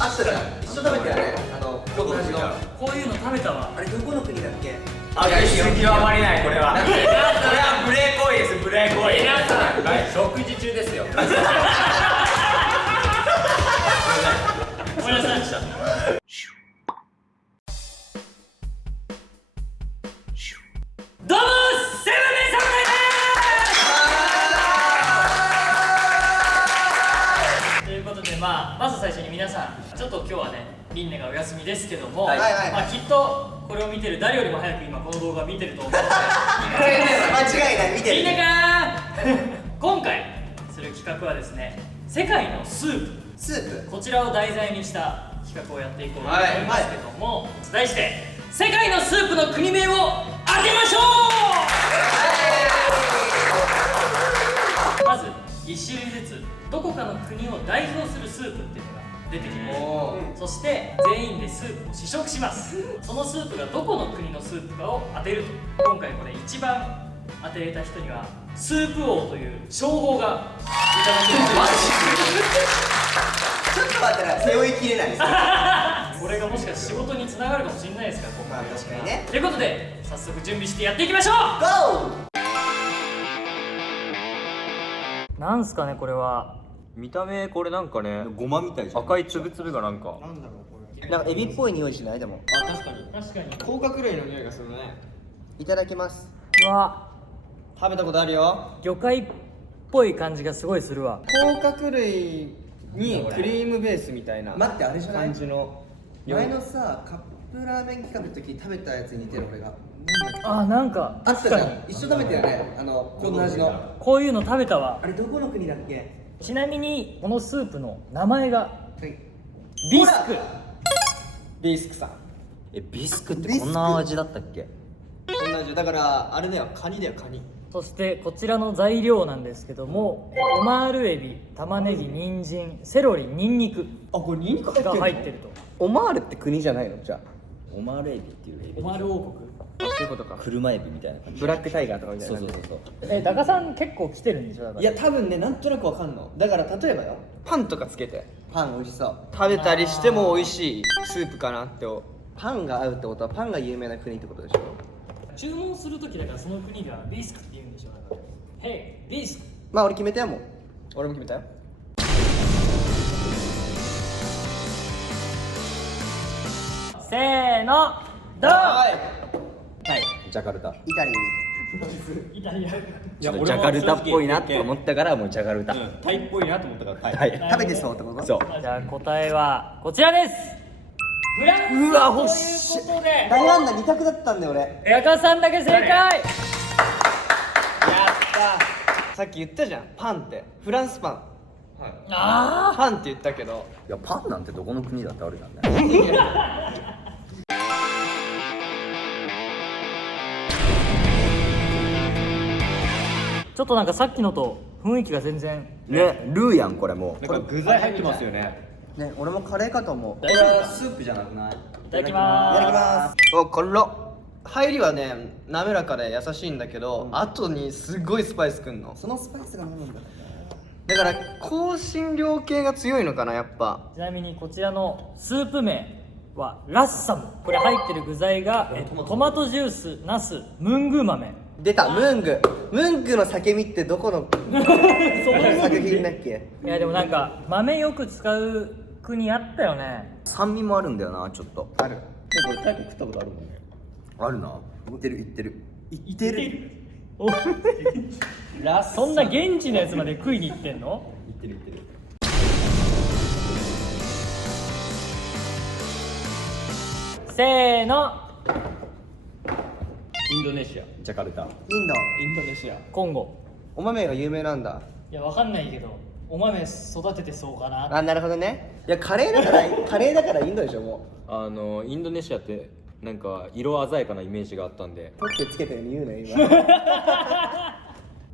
あったら一緒食べてやね。この味のこういうの食べたわ。あれどこの国だっけ？あ、いや、極まりない、これは。これは無礼行為です、無礼行為。皆さん、食事中ですよ。ごめんなさい。どうも、セブンメイ侍です。ということで、まず最初に皆さん、ちょっと今日はね、リンネがお休みですけども、きっとこれを見てる誰よりも早く今この動画を見てると思うので、間違いない、見てる。リンネかー今回する企画はですね、世界のスープ、こちらを題材にした企画をやっていこうと思いますけども、題して世界のスープの国名を当てましょう。まず1種類ずつどこかの国を代表するスープっていうのが出てきます。そして全員でスープを試食します。そのスープがどこの国のスープかを当てると。今回これ一番当てれた人にはスープ王という称号がいただけます。ちょっと待ってな、背負いきれないですね。これがもしかして仕事につながるかもしれないですから、まあ確かにね。ということで早速準備してやっていきましょう。ゴー。なんすかねこれは。見た目、これなんかね、ごまみたいじゃん。赤いつぶつぶがなんか。なんだろうこれ。なんかエビっぽい匂いしないでも。あ、確かに。甲殻類の匂いがするね。いただきます。うわ、食べたことあるよ。魚介っぽい感じがすごいするわ。甲殻類にクリームベースみたいな待って、あれじゃない感じの。前のさ、カップラーメン企画の時食べたやつに似てる俺が。あ、なんかあったじゃん。一緒食べたよね。こんな味の。こういうの食べたわ。あれどこの国だっけ？ちなみにこのスープの名前がはいビスク。ビスクさん。ビスクってこんな味だったっけ？こんな味だから、あれだよ、カニだよ、カニ。そしてこちらの材料なんですけども、オマールエビ、玉ねぎ、人参、セロリ、ニンニクあ、これニンニク入ってがるの？入ってると。オマールって国じゃないの？じゃあオマールエビっていうエビ。オマール王国。そういうことか。車エビみたいな感じ。ブラックタイガーとかみたいな。そう。ダカさん結構来てるんでしょ。だからいや、多分ね、なんとなくわかんの。だから例えばよ、パンとかつけてパン美味しそう。食べたりしても美味しいスープかなって。パンが合うってことはパンが有名な国ってことでしょ？注文するときだからその国ではビスクって言うんでしょ。だからヘイビスク。まあ俺決めたよもう。俺も決めたよ。せーのドン。はい。ジャカルタ。イタリイタリア。ちょっとジャカルタっぽいなって思ったからもうジャカルタ。タイっぽいなと思ったから。はい。ー。食べてそうってこと？そう。じゃあ答えはこちらです。フランスうわという欲しいことで、悩んだ2択だったんだよ俺。ヤカさんだけ正解。やった。さっき言ったじゃん、パンってフランスパン。あパンって言ったけど、いやパンなんてどこの国だってあるじゃんね。ちょっとなんかさっきのと雰囲気が全然。ね、ルーやんこれもう。なんか具材入ってますよね。ね、俺もカレーかと思う。これはスープじゃなくない？いただきまいただきます。お、これ入りはね、滑らかで優しいんだけど、後にすごいスパイスくんの。そのスパイスが何なんだろだから香辛料系が強いのかな、やっぱ。ちなみにこちらのスープ名はラッサム。これ入ってる具材がトマトジュース、ナス、ムングー豆。出た、ムング。ムングの叫びってどこの作品だっけ？いやでもなんか豆よく使う国あったよね。酸味もあるんだよな、ちょっと。ある。これタイプ食ったことあるもんね。あるな。言ってる言ってる。いてる。おそんな現地のやつまで食いに行ってんの？言ってる言ってる。せーのインドネシア、ジャカルタ。インド。インドネシア。コンゴ。お豆が有名なんだ。いやわかんないけどお豆育ててそうかな。あ、なるほどね。いや、カレーだからカレーだからインドでしょもインドネシアってなんか色鮮やかなイメージがあったんで、う。取ってつけたように言うのよ今。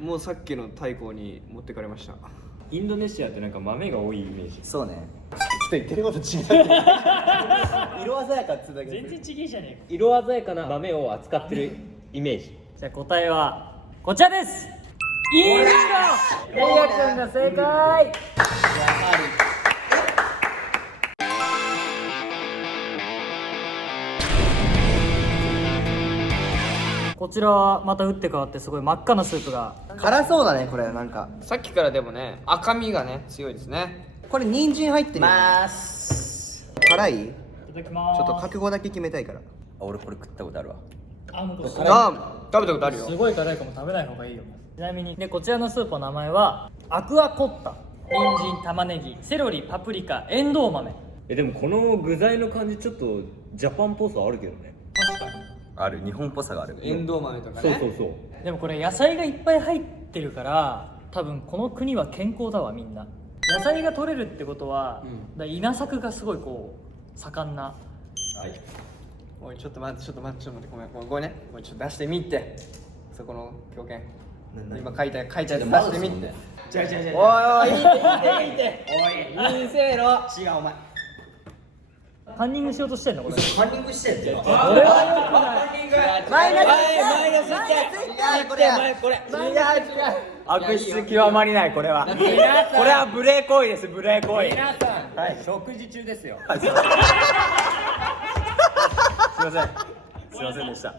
もうさっきの太閤に持ってかれました。インドネシアってなんか豆が多いイメージ。そうね。ちょっと言ってること違う。色鮮やかっつうんだけど。全然ちげえじゃねえか。色鮮やかな豆を扱ってるイメージ。じゃあ答えはこちらです。インド。レイヤくんが正解。ちらはまた打って変わってすごい真っ赤なスープが。辛そうだねこれなんか。さっきからでもね赤みがね強いですね。これ人参入ってるよね。ます辛い？ちいただきます。ょっと覚悟だけ決めたいから。あ俺これ食ったことあるわ。あ、もうこれあ食べたことあるよ。すごい辛いかも食べない方がいいよ。ちなみにでこちらのスープの名前はアクアコッタ。人参、玉ねぎ、セロリ、パプリカ、エンドウ豆。でもこの具材の感じちょっとジャパンっぽさあるけどね。確かに。ある日本っぽさがある。エンドウ豆とかね。そうそうそう。でもこれ野菜がいっぱい入ってるから多分この国は健康だわみんな。野菜が取れるってことは、だから稲作がすごいこう盛んな。はい。おいちょっと待ってごめんね。おいちょっと出してみってそこの狂犬。今書いたやつ出してみって。違う違う違う。おいおいいいっておいいいせーの。違うお前。カンニングしようとしてんのこれ。カンニングしてんって。これは良くない。マイナスマイナス1これこれ違う悪質極まりないこれは。これは無礼行為です無礼行為。皆さん、はい、食事中ですよ。すいません。すいませんでした。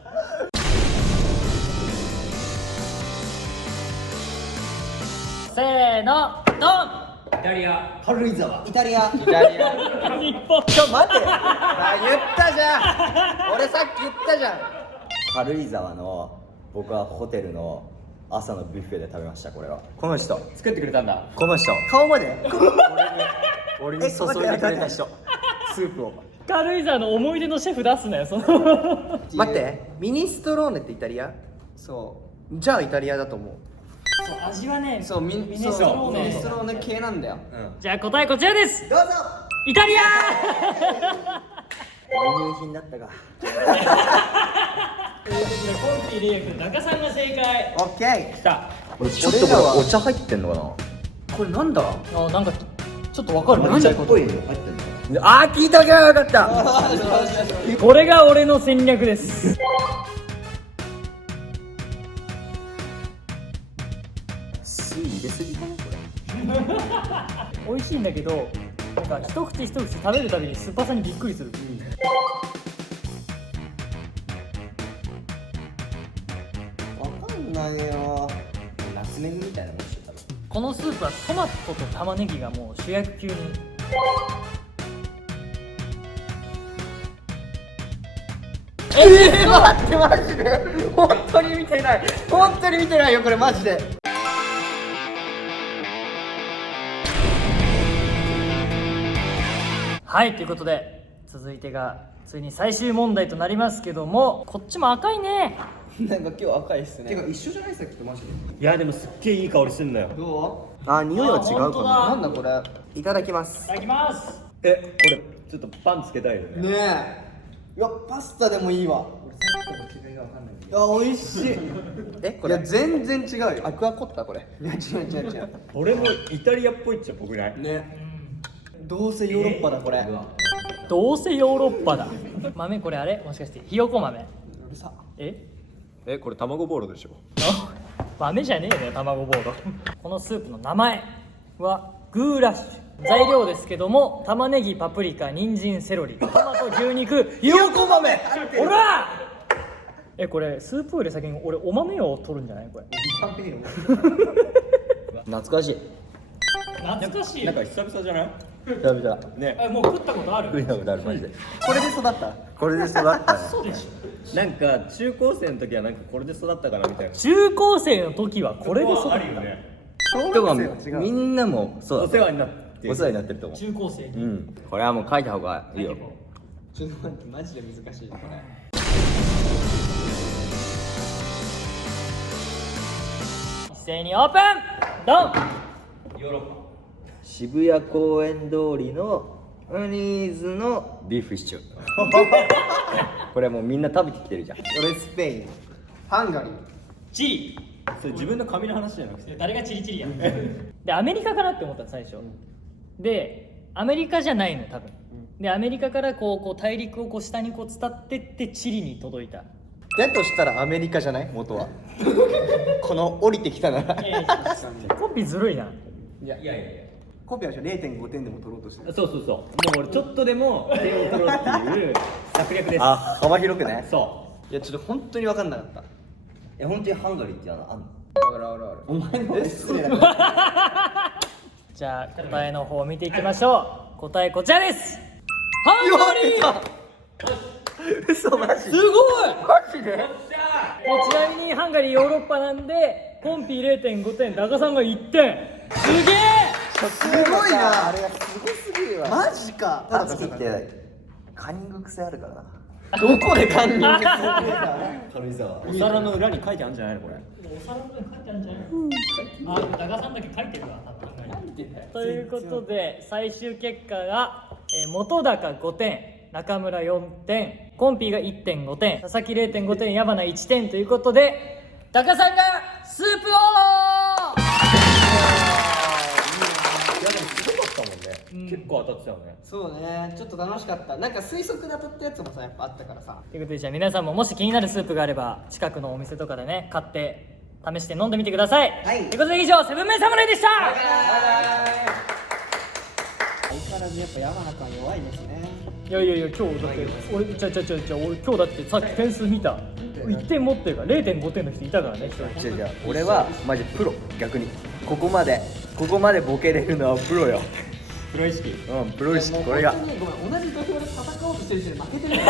せーのドン。イタリア。軽井沢。イタリア。日本。ちょ待って。言ったじゃん。俺さっき言ったじゃん。軽井沢の僕はホテルの朝のビュッフェで食べましたこれは。この人。作ってくれたんだ。この人。顔まで。俺に注いでくれた人。スープを。軽井沢の思い出のシェフ出すなよその。待って。ミニストローネってイタリア？そじゃあイタリアだと思う。味はねうそうミネストローネ系なんだよ。じゃあ答えこちらです。どうぞ。イタリア。輸入品だったか。ということでコンピーレイ君中さんが正解。オッケー。きた。俺ちょっとこれお茶入ってんのかな。これなんだ。あなんかちょっとわかる。お茶っぽいの入ってんの。あー聞いとけばよかった。これが俺の戦略です。酢入れすぎかなこれ。美味しいんだけどなんか一口一口食べるたびに酸っぱさにびっくりする。わかんないよ。ナツメグみたいなもんしてたの。このスープはトマトと玉ねぎがもう主役級に。待ってマジで。本当に見てない。本当に見てないよこれマジで。はいということで続いてがついに最終問題となりますけどもこっちも赤いね。なんか今日赤いっすね。てか一緒じゃないさっきとマジで。いやでもすっげえいい香りすんのよ。どあ匂いは違うかな。あなんだこれ。いただきますい。ただきます。これちょっとパンつけたいよね。う？ねえ。いやパスタでもいいわ。いや美味しい。これいや全然違うよ。アクアコッタこれ。いや違う。これもイタリアっぽいっちゃ僕ない。ね。どうせヨーロッパだこれ。どうせヨーロッパだ。豆これあれもしかしてひよこ豆。うるさ。これ卵ボーロでしょ。豆じゃねえよ卵ボード。このスープの名前はグーラッシュ。材料ですけども玉ねぎパプリカ人参セロリトマト牛肉ひよこ豆。ほらこれスープより先に俺お豆を取るんじゃないこれ。懐かしい。懐かしい。なんか久々じゃない？食べた。ね。もう食ったことある。食いたことあるマジで。これで育った。これで育ったね。そうでしょ。なんか中高生の時はなんかこれで育ったかなみたいな。中高生の時はこれで育った。あるよね。小とか学生は違う。みんなもそうだと思う。お世話になってお世話になってると思う。中高生に。うん。これはもう書いた方がいいよ。ちょっと待ってマジで難しいこれ。一斉にオープンドン。渋谷公園通りのウニーズのビーフシチュー。これもうみんな食べてきてるじゃん。俺スペイン。ハンガリー。チリ。それ自分の髪の話じゃなくて。誰がチリチリやん。でアメリカかなって思ったの最初。でアメリカじゃないの多分。でアメリカからこう大陸を下に伝ってってチリに届いた。だとしたらアメリカじゃない元は。この降りてきたなら。コピーずるいな。いやいやいや。コピーは0.5点でも取ろうとしてる。そうそうそう。もう俺ちょっとでも手を取ろうっていう策略です。あ、幅広くね。そいやちょっと本当に分かんなかった。本当にハンガリーってあんの？あるあるある。お前の失礼な。じゃあ答えの方を見ていきましょう。答えこちらです。ハンガリー。嘘マジ？すごい。マジで？ちなみにハンガリーヨーロッパなんでコンピ 0.5 点、ダカさんが1点。すげえ。すごいな。あれがすごすぎるわ。マジか。タツキってカンニング癖あるからな。どこでカンニングする軽井沢。お皿の裏に書いてあるんじゃないのこれ。お皿の上に書いてあるんじゃないの？あ、ダカさんだけ書いてるわ多分。ということで最終結果が、本高5点、中村4点、コンピが 1.5 点、佐々木 0.5 点、矢花1点ということでダカさんがスープ王。いやでもすごかったもんね、結構当たってたよね。そうね、ちょっと楽しかった。なんか推測で当たったやつもさ、やっぱあったからさ。ということでじゃあ皆さんももし気になるスープがあれば近くのお店とかでね買って試して飲んでみてください。はいということで以上セブンメン侍でした。相変わらずやっぱ山名君弱いですね。いや今日だって俺今日だってさっき点数見た1点持ってるから 0.5 点の人いたからね1人。違う俺はマジプロ。逆にここまでボケれるのはプロよ。プロ意識。プロ意識。これがもう本当にごめん、同じ土俵で戦おうとしてる人に負けてる。